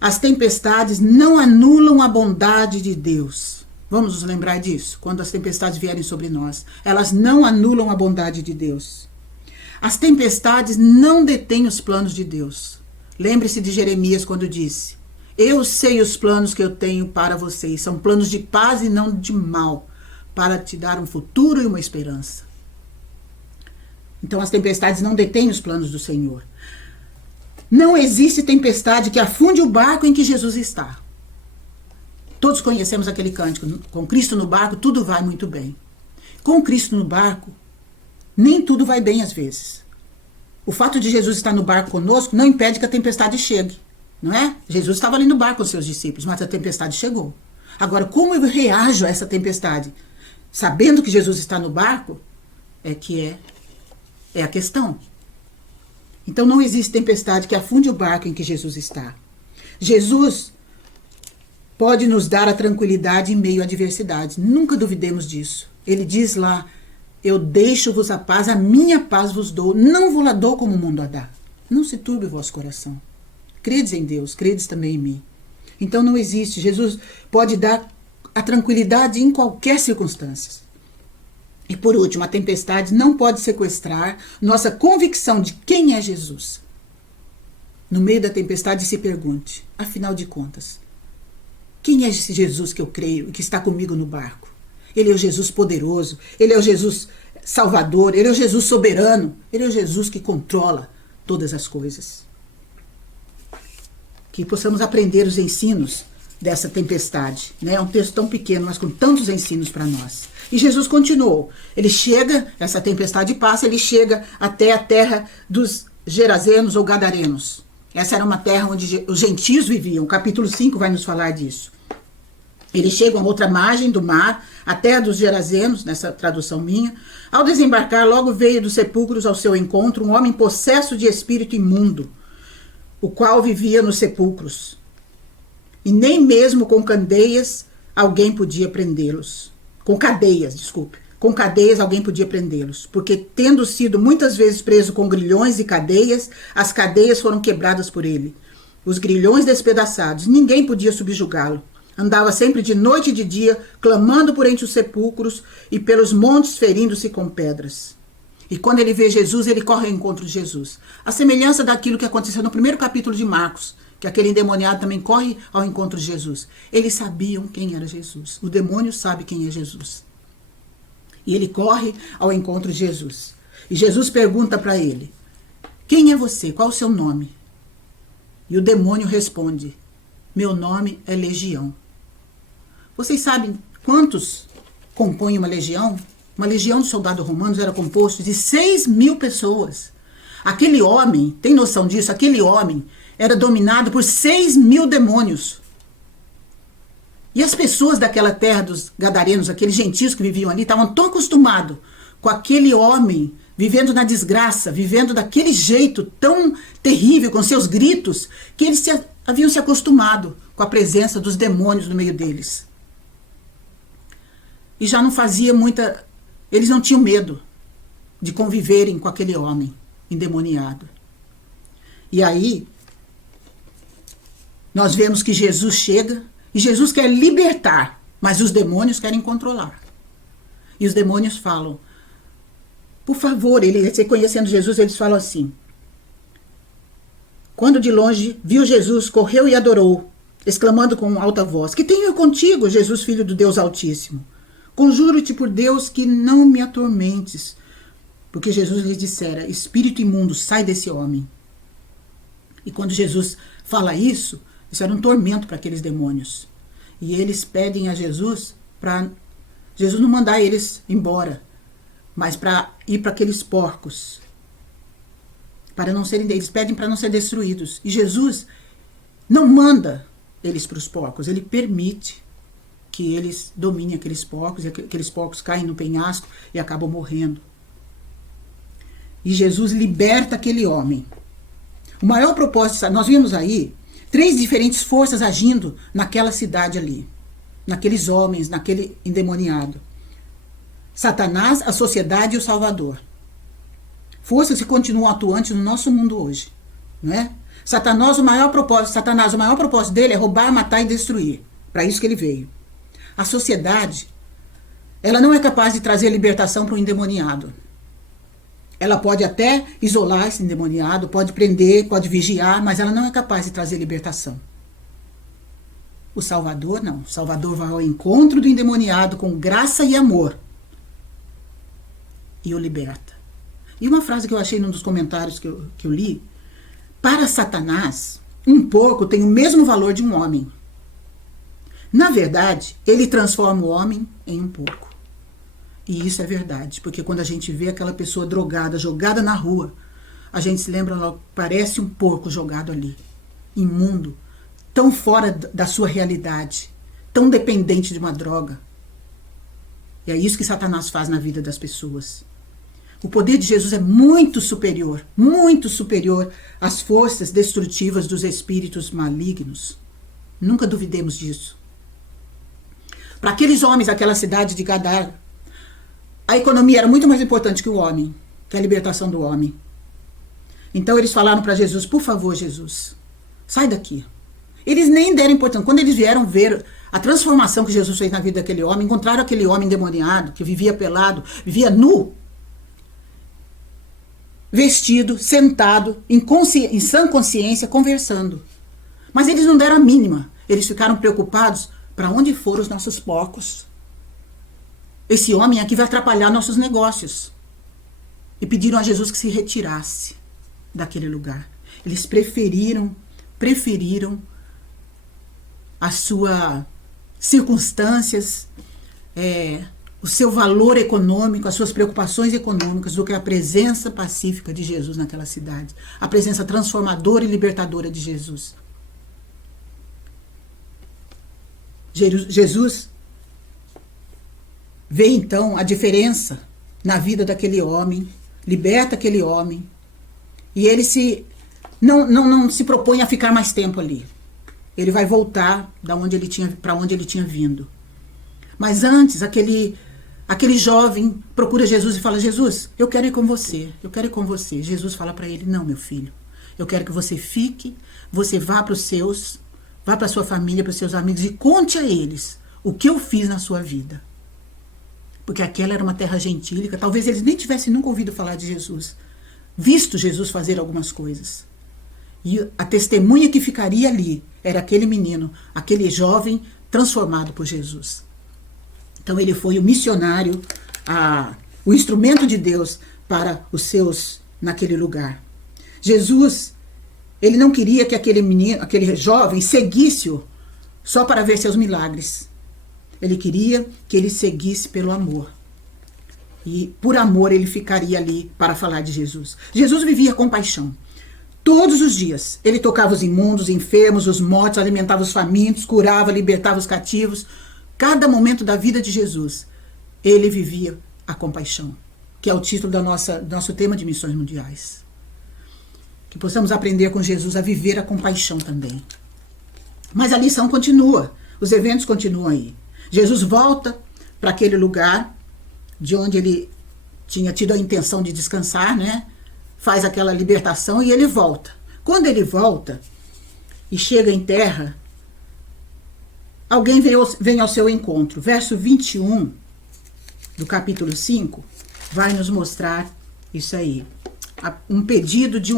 As tempestades não anulam a bondade de Deus. Vamos nos lembrar disso, quando as tempestades vierem sobre nós. Elas não anulam a bondade de Deus. As tempestades não detêm os planos de Deus. Lembre-se de Jeremias quando disse, eu sei os planos que eu tenho para vocês, são planos de paz e não de mal, para te dar um futuro e uma esperança. Então as tempestades não detêm os planos do Senhor. Não existe tempestade que afunde o barco em que Jesus está. Todos conhecemos aquele cântico, com Cristo no barco tudo vai muito bem. Com Cristo no barco, nem tudo vai bem às vezes. O fato de Jesus estar no barco conosco não impede que a tempestade chegue, não é? Jesus estava ali no barco com seus discípulos, mas a tempestade chegou. Agora, como eu reajo a essa tempestade? Sabendo que Jesus está no barco, é a questão. Então não existe tempestade que afunde o barco em que Jesus está. Jesus pode nos dar a tranquilidade em meio à adversidade. Nunca duvidemos disso. Ele diz lá, eu deixo-vos a paz, a minha paz vos dou. Não vos la dou como o mundo a dá. Não se turbe o vosso coração. Credes em Deus, credes também em mim. Então não existe. Jesus pode dar a tranquilidade em qualquer circunstância. E por último, a tempestade não pode sequestrar nossa convicção de quem é Jesus. No meio da tempestade se pergunte, afinal de contas, quem é esse Jesus que eu creio e que está comigo no barco? Ele é o Jesus poderoso, ele é o Jesus salvador, ele é o Jesus soberano, ele é o Jesus que controla todas as coisas. Que possamos aprender os ensinos dessa tempestade. Né? É um texto tão pequeno, mas com tantos ensinos para nós. E Jesus continuou. Ele chega, essa tempestade passa, ele chega até a terra dos Gerazenos ou Gadarenos. Essa era uma terra onde os gentios viviam. O capítulo 5 vai nos falar disso. Eles chegam a outra margem do mar, a terra dos Gerazenos, nessa tradução minha. Ao desembarcar, logo veio dos sepulcros ao seu encontro um homem possesso de espírito imundo, o qual vivia nos sepulcros. E nem mesmo com cadeias alguém podia prendê-los. Com cadeias alguém podia prendê-los. Porque tendo sido muitas vezes preso com grilhões e cadeias, as cadeias foram quebradas por ele. Os grilhões despedaçados, ninguém podia subjugá-lo. Andava sempre de noite e de dia, clamando por entre os sepulcros e pelos montes ferindo-se com pedras. E quando ele vê Jesus, ele corre ao encontro de Jesus. A semelhança daquilo que aconteceu no primeiro capítulo de Marcos, que aquele endemoniado também corre ao encontro de Jesus. Eles sabiam quem era Jesus. O demônio sabe quem é Jesus. E ele corre ao encontro de Jesus. E Jesus pergunta para ele: quem é você? Qual o seu nome? E o demônio responde: meu nome é Legião. Vocês sabem quantos compõem uma legião? Uma legião de soldados romanos era composta de 6.000 pessoas. Aquele homem, tem noção disso? Aquele homem era dominado por 6.000 demônios. E as pessoas daquela terra dos gadarenos, aqueles gentios que viviam ali, estavam tão acostumados com aquele homem vivendo na desgraça, vivendo daquele jeito tão terrível, com seus gritos, que eles haviam se acostumado com a presença dos demônios no meio deles. E já não fazia muita... Eles não tinham medo de conviverem com aquele homem endemoniado. E aí, nós vemos que Jesus chega e Jesus quer libertar, mas os demônios querem controlar. E os demônios falam, por favor, ele reconhecendo Jesus, eles falam assim: quando de longe viu Jesus, correu e adorou, exclamando com alta voz: que tenho eu contigo, Jesus, filho do Deus Altíssimo? Conjuro-te por Deus que não me atormentes. Porque Jesus lhes dissera: espírito imundo, sai desse homem. E quando Jesus fala isso era um tormento para aqueles demônios. E eles pedem a Jesus para Jesus não mandar eles embora, mas para ir para aqueles porcos, para não serem deles. Pedem para não ser destruídos. E Jesus não manda eles para os porcos, ele permite que eles dominem aqueles porcos, e aqueles porcos caem no penhasco e acabam morrendo. E Jesus liberta aquele homem. O maior propósito, nós vimos aí 3 diferentes forças agindo naquela cidade ali, naqueles homens, naquele endemoniado: Satanás, a sociedade e o Salvador. Forças que continuam atuantes no nosso mundo hoje, não é? Satanás, o maior propósito dele é roubar, matar e destruir. Para isso que ele veio. A sociedade, ela não é capaz de trazer libertação para o endemoniado. Ela pode até isolar esse endemoniado, pode prender, pode vigiar, mas ela não é capaz de trazer libertação. O Salvador não. O Salvador vai ao encontro do endemoniado com graça e amor e o liberta. E uma frase que eu achei num dos comentários que eu li: para Satanás, um porco tem o mesmo valor de um homem. Na verdade, ele transforma o homem em um porco. E isso é verdade, porque quando a gente vê aquela pessoa drogada, jogada na rua, a gente se lembra logo, parece um porco jogado ali, imundo, tão fora da sua realidade, tão dependente de uma droga. E é isso que Satanás faz na vida das pessoas. O poder de Jesus é muito superior às forças destrutivas dos espíritos malignos. Nunca duvidemos disso. Para aqueles homens daquela cidade de Gadara, a economia era muito mais importante que o homem, que a libertação do homem. Então eles falaram para Jesus: por favor, Jesus, sai daqui. Eles nem deram importância. Quando eles vieram ver a transformação que Jesus fez na vida daquele homem, encontraram aquele homem endemoniado, que vivia pelado, vivia nu, vestido, sentado, em sã consciência, conversando. Mas eles não deram a mínima. Eles ficaram preocupados: para onde foram os nossos porcos? Esse homem aqui vai atrapalhar nossos negócios. E pediram a Jesus que se retirasse daquele lugar. Eles preferiram as suas circunstâncias, o seu valor econômico, as suas preocupações econômicas, do que a presença pacífica de Jesus naquela cidade. A presença transformadora e libertadora de Jesus. Jesus vê então a diferença na vida daquele homem, liberta aquele homem, e ele não se propõe a ficar mais tempo ali. Ele vai voltar para onde ele tinha vindo. Mas antes, aquele jovem procura Jesus e fala: Jesus, eu quero ir com você, eu quero ir com você. Jesus fala para ele: não, meu filho, eu quero que você fique, você vá para a sua família, para os seus amigos, e conte a eles o que eu fiz na sua vida. Porque aquela era uma terra gentílica, talvez eles nem tivessem nunca ouvido falar de Jesus, visto Jesus fazer algumas coisas. E a testemunha que ficaria ali era aquele menino, aquele jovem transformado por Jesus. Então ele foi o missionário, o instrumento de Deus para os seus naquele lugar. Jesus, ele não queria que aquele menino, aquele jovem seguisse-o só para ver seus milagres. Ele queria que ele seguisse pelo amor. E por amor ele ficaria ali para falar de Jesus. Jesus vivia com paixão. Todos os dias ele tocava os imundos, os enfermos, os mortos, alimentava os famintos, curava, libertava os cativos. Cada momento da vida de Jesus, ele vivia a compaixão, que é o título do nosso tema de Missões Mundiais. Que possamos aprender com Jesus a viver a compaixão também. Mas a lição continua, os eventos continuam aí. Jesus volta para aquele lugar de onde ele tinha tido a intenção de descansar, né? Faz aquela libertação e ele volta. Quando ele volta e chega em terra, alguém vem ao seu encontro. Verso 21 do capítulo 5 vai nos mostrar isso aí. Um pedido de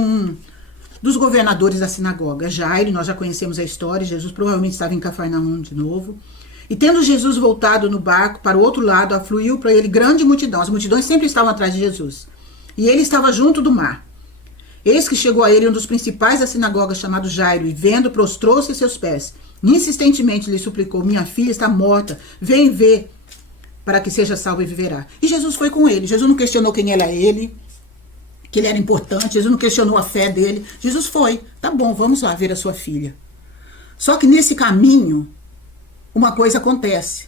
dos governadores da sinagoga, Jairo. Nós já conhecemos a história, Jesus provavelmente estava em Cafarnaum de novo. E tendo Jesus voltado no barco para o outro lado, afluiu para ele grande multidão. As multidões sempre estavam atrás de Jesus. E ele estava junto do mar. Eis que chegou a ele um dos principais da sinagoga, chamado Jairo, e vendo, prostrou-se a seus pés. Insistentemente lhe suplicou: minha filha está morta, vem ver, para que seja salva e viverá. E Jesus foi com ele. Jesus não questionou quem era ele, que ele era importante. Jesus não questionou a fé dele. Jesus foi. Tá bom, vamos lá ver a sua filha. Só que nesse caminho, uma coisa acontece.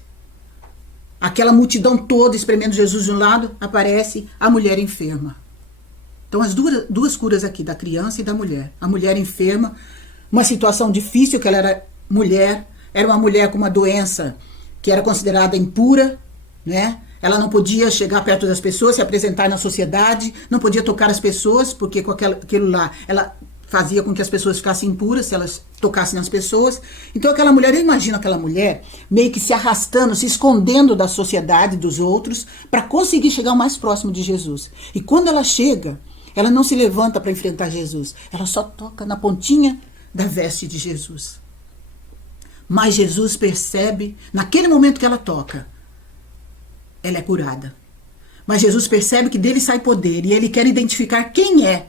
Aquela multidão toda espremendo Jesus de um lado, aparece a mulher enferma. Então as duas curas aqui, da criança e da mulher. A mulher enferma, uma situação difícil, que ela era mulher, era uma mulher com uma doença que era considerada impura, né? Ela não podia chegar perto das pessoas, se apresentar na sociedade, não podia tocar as pessoas, porque com aquilo lá, ela fazia com que as pessoas ficassem impuras se elas tocassem nas pessoas. Então aquela mulher, eu imagino aquela mulher meio que se arrastando, se escondendo da sociedade, dos outros, para conseguir chegar o mais próximo de Jesus. E quando ela chega, ela não se levanta para enfrentar Jesus, ela só toca na pontinha da veste de Jesus. Mas Jesus percebe, naquele momento que ela toca, ela é curada. Mas Jesus percebe que dele sai poder e ele quer identificar quem é,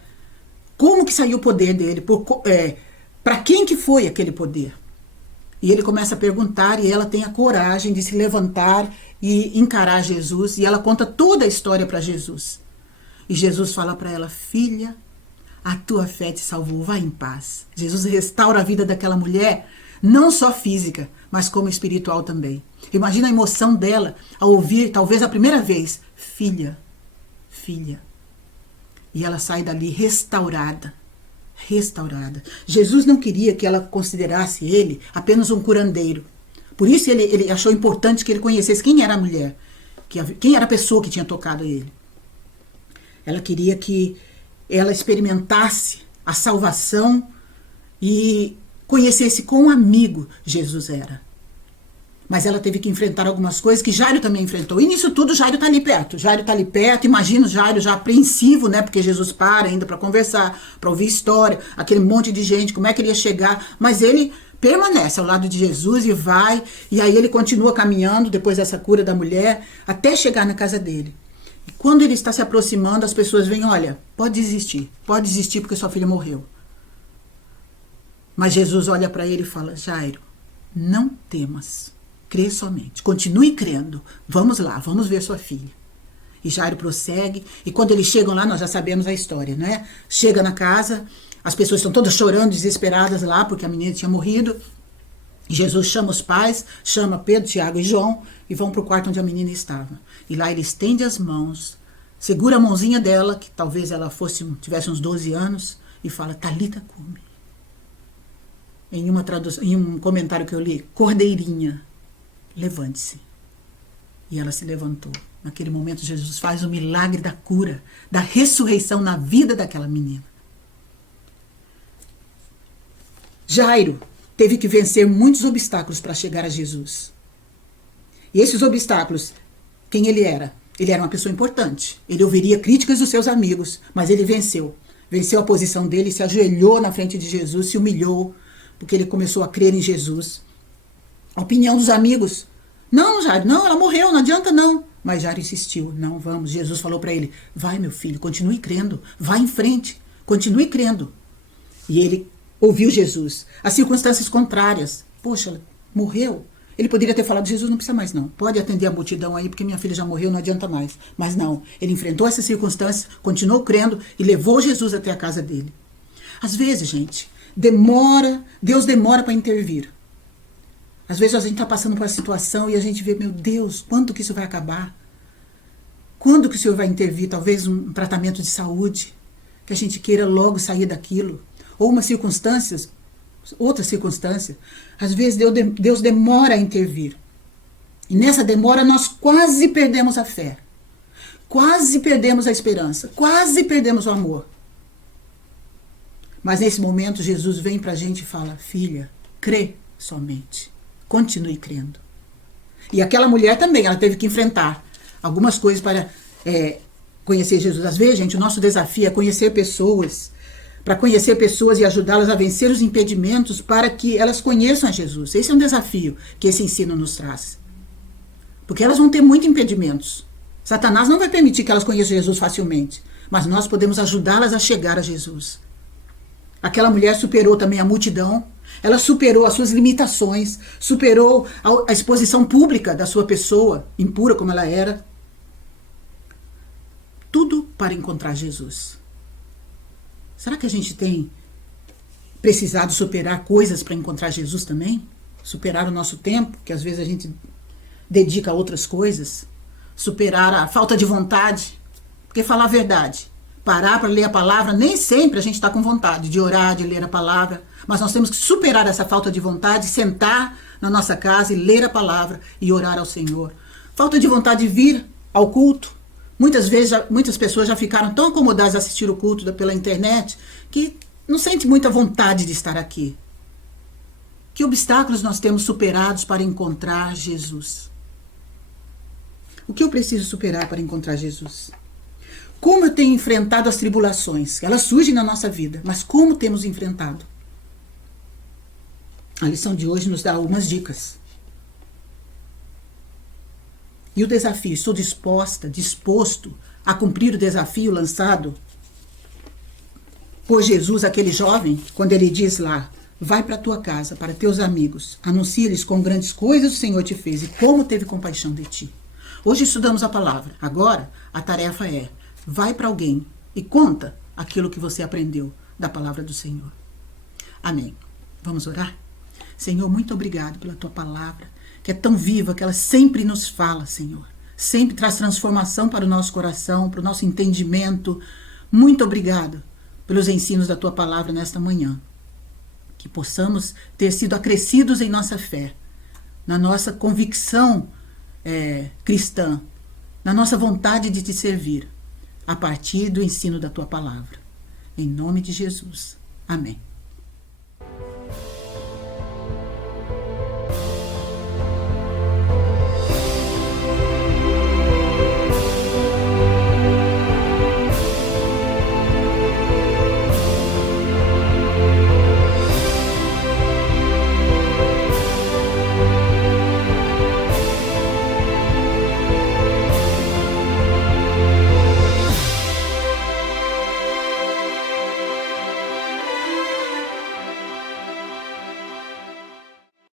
como que saiu o poder dele, para quem que foi aquele poder. E ele começa a perguntar e ela tem a coragem de se levantar e encarar Jesus. E ela conta toda a história para Jesus. E Jesus fala para ela: filha, a tua fé te salvou, vai em paz. Jesus restaura a vida daquela mulher, não só física, mas como espiritual também. Imagina a emoção dela ao ouvir, talvez a primeira vez: filha, filha. E ela sai dali restaurada. Restaurada. Jesus não queria que ela considerasse ele apenas um curandeiro. Por isso ele achou importante que ele conhecesse quem era a mulher, quem era a pessoa que tinha tocado ele. Ela queria que ela experimentasse a salvação e conhecesse quão amigo Jesus era. Mas ela teve que enfrentar algumas coisas que Jairo também enfrentou. E nisso tudo, Jairo está ali perto. Jairo está ali perto. Imagina o Jairo já apreensivo, né? Porque Jesus para ainda para conversar, para ouvir história, aquele monte de gente, como é que ele ia chegar. Mas ele permanece ao lado de Jesus e vai. E aí ele continua caminhando, depois dessa cura da mulher, até chegar na casa dele. E quando ele está se aproximando, as pessoas veem: olha, pode desistir porque sua filha morreu. Mas Jesus olha para ele e fala: Jairo, não temas. Crê somente, continue crendo, vamos lá, vamos ver sua filha. E Jairo prossegue, e quando eles chegam lá, nós já sabemos a história, né? Chega na casa, as pessoas estão todas chorando, desesperadas lá, porque a menina tinha morrido. E Jesus chama os pais, chama Pedro, Tiago e João, e vão para o quarto onde a menina estava. E lá ele estende as mãos, segura a mãozinha dela, que talvez ela tivesse uns 12 anos, e fala: Talita cumi. Em um comentário que eu li: cordeirinha, levante-se. E ela se levantou. Naquele momento, Jesus faz o milagre da cura, da ressurreição na vida daquela menina. Jairo teve que vencer muitos obstáculos para chegar a Jesus. E esses obstáculos, quem ele era? Ele era uma pessoa importante. Ele ouviria críticas dos seus amigos, mas ele venceu. venceu a posição dele, se ajoelhou na frente de Jesus, se humilhou, porque ele começou a crer em Jesus. A opinião dos amigos: não, Jairo, não, ela morreu, não adianta não. Mas Jairo insistiu: não, vamos. Jesus falou para ele: vai, meu filho, continue crendo, vai em frente, continue crendo. E ele ouviu Jesus. As circunstâncias contrárias: poxa, ela morreu. Ele poderia ter falado: Jesus, não precisa mais não, pode atender a multidão aí, porque minha filha já morreu, não adianta mais. Mas não, ele enfrentou essas circunstâncias, continuou crendo e levou Jesus até a casa dele. Às vezes, gente, Deus demora para intervir. Às vezes a gente está passando por uma situação e a gente vê: meu Deus, quando que isso vai acabar? Quando que o Senhor vai intervir? Talvez um tratamento de saúde, que a gente queira logo sair daquilo. Ou outra circunstância. Às vezes Deus demora a intervir. E nessa demora nós quase perdemos a fé. Quase perdemos a esperança. Quase perdemos o amor. Mas nesse momento Jesus vem para a gente e fala: filha, crê somente. Continue crendo. E aquela mulher também, ela teve que enfrentar algumas coisas para conhecer Jesus. Às vezes, gente, o nosso desafio é conhecer pessoas, para conhecer pessoas e ajudá-las a vencer os impedimentos para que elas conheçam a Jesus. Esse é um desafio que esse ensino nos traz. Porque elas vão ter muitos impedimentos. Satanás não vai permitir que elas conheçam Jesus facilmente, mas nós podemos ajudá-las a chegar a Jesus. Aquela mulher superou também a multidão, ela superou as suas limitações, superou a exposição pública da sua pessoa, impura como ela era. Tudo para encontrar Jesus. Será que a gente tem precisado superar coisas para encontrar Jesus também? Superar o nosso tempo, que às vezes a gente dedica a outras coisas? Superar a falta de vontade? Porque falar a verdade, parar para ler a palavra, nem sempre a gente está com vontade de orar, de ler a palavra, mas nós temos que superar essa falta de vontade, sentar na nossa casa e ler a palavra e orar ao Senhor. Falta de vontade de vir ao culto. Muitas vezes, muitas pessoas já ficaram tão acomodadas a assistir o culto pela internet que não sentem muita vontade de estar aqui. Que obstáculos nós temos superados para encontrar Jesus? O que eu preciso superar para encontrar Jesus? Como eu tenho enfrentado as tribulações? Elas surgem na nossa vida, mas como temos enfrentado? A lição de hoje nos dá algumas dicas. E o desafio, estou disposto a cumprir o desafio lançado por Jesus, aquele jovem, quando ele diz lá: vai para a tua casa, para teus amigos, anuncia-lhes quão grandes coisas o Senhor te fez e como teve compaixão de ti. Hoje estudamos a palavra, agora a tarefa é: vai para alguém e conta aquilo que você aprendeu da palavra do Senhor. Amém. Vamos orar? Senhor, muito obrigado pela tua palavra, que é tão viva, que ela sempre nos fala, Senhor. Sempre traz transformação para o nosso coração, para o nosso entendimento. Muito obrigado pelos ensinos da tua palavra nesta manhã. Que possamos ter sido acrescidos em nossa fé, na nossa convicção cristã, na nossa vontade de te servir, a partir do ensino da tua palavra. Em nome de Jesus. Amém.